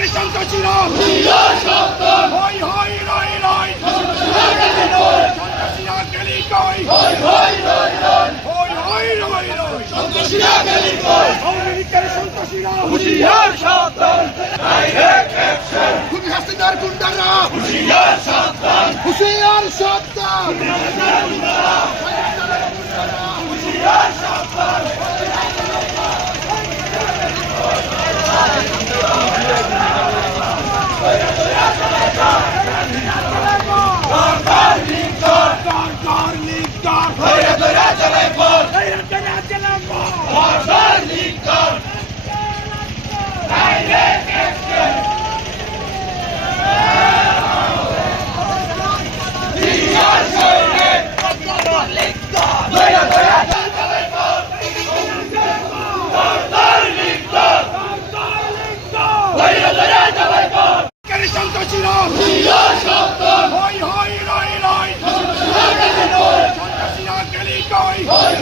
বিক্ষোভকারী সন্ত্রাসীরা হই হই রই রই সন্ত্রাসীরা গেলি কই হই হই রই রই সন্ত্রাসীরা গেলি কই বিক্ষোভকারী সন্ত্রাসীরা হুঁশিয়ার সাবধান ডাইরেক্ট অ্যাকশন খুনি হাসিনার গুন্ডারা হুঁশিয়ার সাবধান হুঁশিয়ার সাবধান হুঁশিয়ার সাবধান সন্ত্রাসীরা হই হই রই রই সন্ত্রাসীরা গেলি কই হই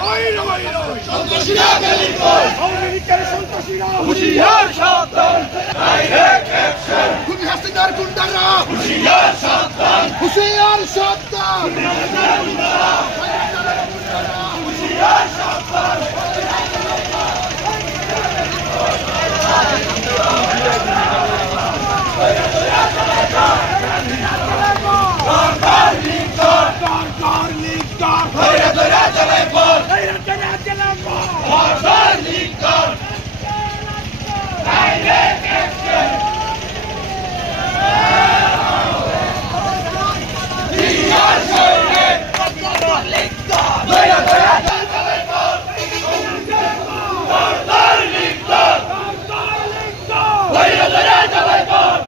হই রই সন্ত্রাসীরা গেলি কই বিক্ষোভকারী সন্ত্রাসীরা হুঁশিয়ার সাবধান ডাইরেক্ট অ্যাকশন খুনি হাসিনার গুন্ডারা হুঁশিয়ার সাবধান হুঁশিয়ার সাবধান হুঁশিয়ার সাবধান